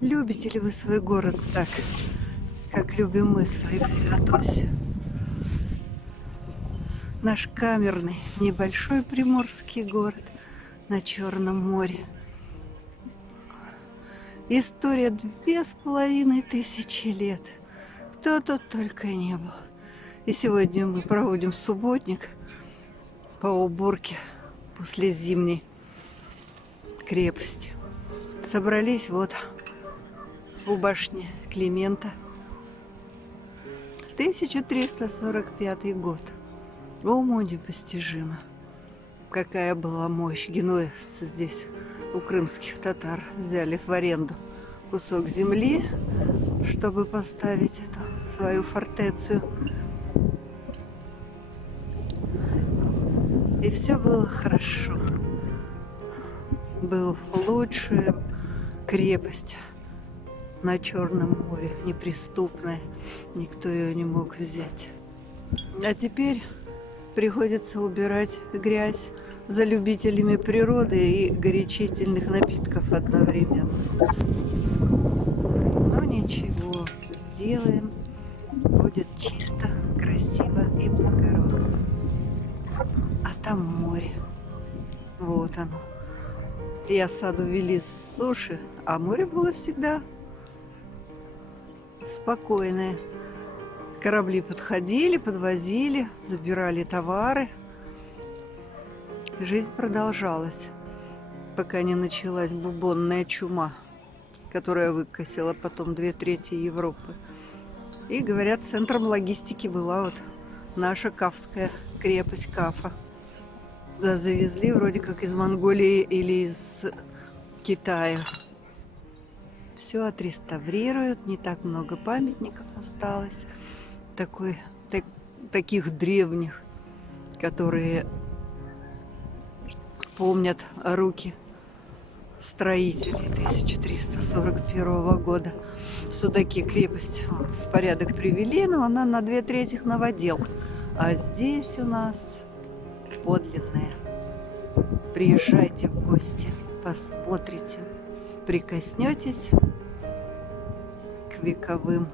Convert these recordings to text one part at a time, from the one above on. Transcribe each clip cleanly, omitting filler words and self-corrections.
Любите ли вы свой город так, как любим мы свою Феодосию? Наш камерный, небольшой приморский город на Черном море. История 2500 лет. Кто тут только не был. И сегодня мы проводим субботник по уборке после зимней крепости. Собрались вот у башни Климента. 1345 год. Уму непостижимо, какая была мощь. Генуэзцы здесь у крымских татар взяли в аренду кусок земли, чтобы поставить эту свою фортецию. И все было хорошо. Был лучшая крепость на Черном море, неприступная. Никто ее не мог взять. А теперь приходится убирать грязь за любителями природы и горячительных напитков одновременно. Но ничего, сделаем. Будет чисто, красиво и благородно. А там море. Вот оно. И осаду вели с суши, а море было всегда спокойное. Корабли подходили, подвозили, забирали товары. Жизнь продолжалась, пока не началась бубонная чума, которая выкосила потом 2/3 Европы. И, говорят, центром логистики была вот наша Кафская крепость Кафа. Да, завезли вроде как из Монголии или из Китая. Все отреставрируют, не так много памятников осталось. Таких древних, которые помнят руки строителей 1341 года. В Судаке крепость в порядок привели, но она на 2/3 новодел. А здесь у нас подлинная. Приезжайте в гости, посмотрите, прикоснетесь к вековым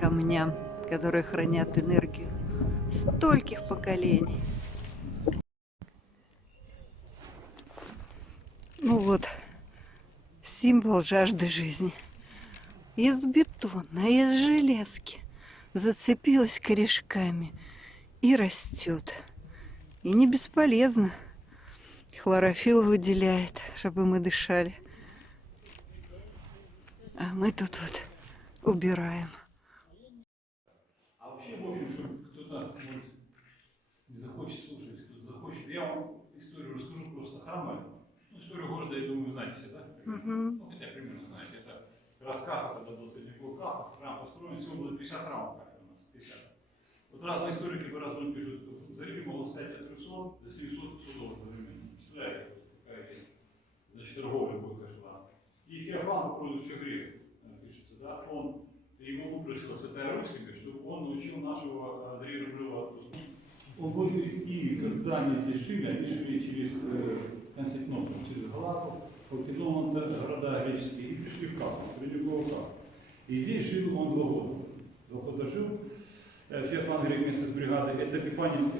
камням, которые хранят энергию стольких поколений. Ну вот, символ жажды жизни. Из бетона, из железки зацепилась корешками и растет. И не бесполезно. Хлорофилл выделяет, чтобы мы дышали. А мы тут вот убираем. А вообще, в общем, чтобы кто-то не захочет слушать, кто-то захочет. Я вам историю расскажу просто храма. Ну, историю города, я думаю, вы знаете все, да? Ну, хотя примерно знаете. Это рассказ, когда 20 веков храм построен, всего было 50 храмов, как у нас, 50. Вот разные историки по-разному пишут, за Рим могло стать от 300 до 700 судов одновременно. Представляете, какая здесь, значит, торговля будет шла. И Феофан, прозвище Грек, пишется, да, он, ему выпросила Святая Русь, чтобы он научил нашего Андрея Рублева. Он будет идти, когда они здесь они шли через Константинополь, через Галату, Халкидон, города греческие, и пришли в Кафу, Великого Кафу. И здесь жил он 2 года. 2 года жил. Феофан Грек вместе с бригадой. Это Эпифаний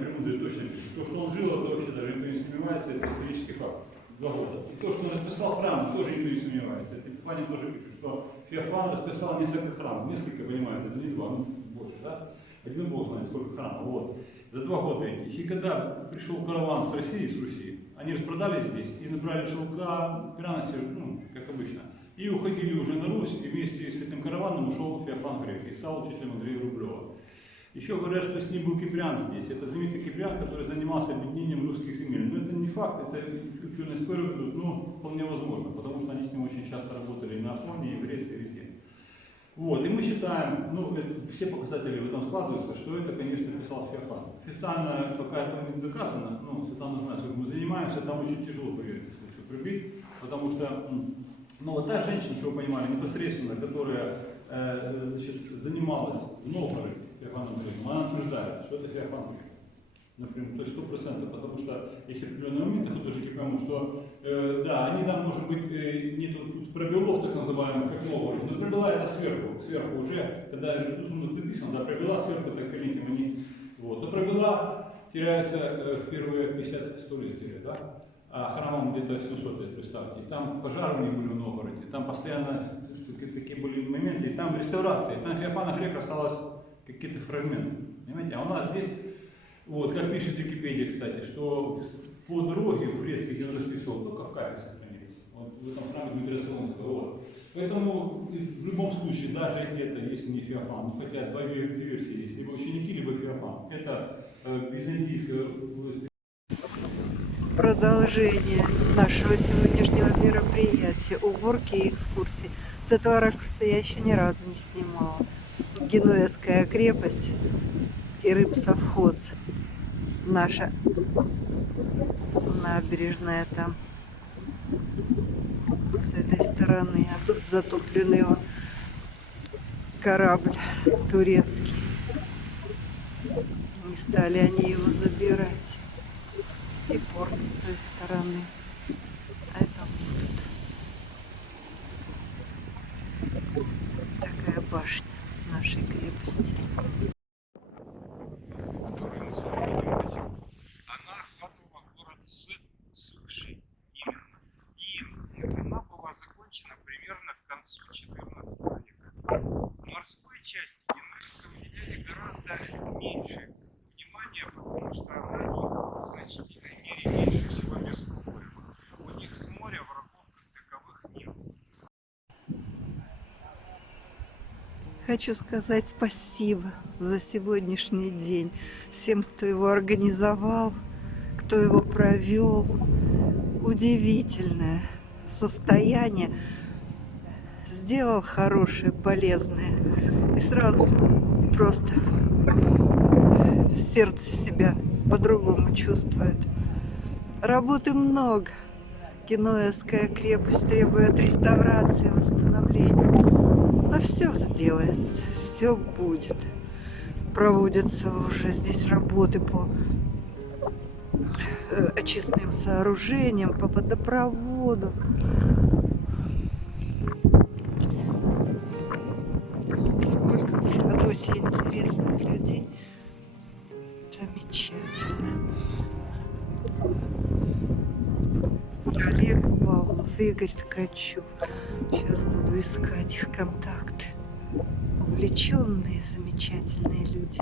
Премудрый точно пишет. То, что он жил, это вообще даже никто не сомневается, это исторический факт. 2 года. И то, что он расписал храм, тоже никто не сомневается. Это Эпифаний тоже пишет, что Феофан расписал несколько храмов. Несколько, понимаете, это не 2, ну больше, да? Один Бог знает, сколько храмов. Вот. За 2 года этих. И когда пришел караван с Руси, они распродали здесь и набрали шелка, пряности, ну, как обычно. И уходили уже на Русь, и вместе с этим караваном ушел Феофан Грек и стал учителем Андрея Рублева. Еще говорят, что с ним был Киприан здесь. Это знаменитый Киприан, который занимался объединением русских земель. Но это не факт, это ученые спорят, но вполне возможно, потому что они с ним очень часто работали и на Афоне, и в Греции, и везде. Вот, и мы считаем, ну, все показатели в этом складываются, что это, конечно, писал Феофан. Официально пока это не доказано, ну, Светлана знает, сколько мы занимаемся, там очень тяжело поверить, если прибить, потому что, ну, вот та женщина, что вы понимали, непосредственно, которая значит, занималась в Новгороде Феофаном Греком, она утверждает, что это Феофан Грек. например, то есть 100%, потому что есть определенные моменты, художники поймут, что да, они там, может быть, нет пробелов так называемых, как новые, но пробела это сверху уже, когда рисунок написан, да, пробела сверху так коленками они, вот, но пробела теряется в первые 50-100 лет, да, а храмам где-то 700 лет, представьте, и там пожары не были в Новгороде, там постоянно такие были моменты, и там реставрации, там Феофана Грека осталось какие-то фрагменты, понимаете, а у нас здесь, вот, как пишет Википедия, кстати, что по дороге в фреске, где он расписывал, только в кафе сохранились, вот в этом храме Дмитрия Солонского, вот. Поэтому в любом случае, даже это, если не Феофан, ну, хотя две версии есть, либо ученики, либо Феофан, это византийская область. Продолжение нашего сегодняшнего мероприятия, уборки и экскурсии. С этого ракурса я еще ни разу не снимала. Генуэзская крепость и рыбсовхоз. Наша набережная там с этой стороны. А тут затопленный вот корабль турецкий. Не стали они его забирать. И порт с той стороны. А это вот тут такая башня нашей крепости. Которую мы видим до сих пор, она охватывала город с суши именно. И она была закончена примерно к концу XIV века. Морской части генуэзцы уделяли гораздо меньше внимания, потому что у них в значительной мере меньше всего мест было. У них с моря врагов как таковых не было. Хочу сказать спасибо за сегодняшний день всем, кто его организовал, кто его провел. Удивительное состояние. Сделал хорошее, полезное. И сразу просто в сердце себя по-другому чувствует. Работы много. Генуэзская крепость требует реставрации, восстановления. Но все сделается, все будет. Проводятся уже здесь работы по очистным сооружениям, по водопроводу. Сколько в Феодосии интересных людей. Замечательно. Олег Павлов, Игорь Ткачев. Сейчас буду искать их контакты. Увлеченные, замечательные люди.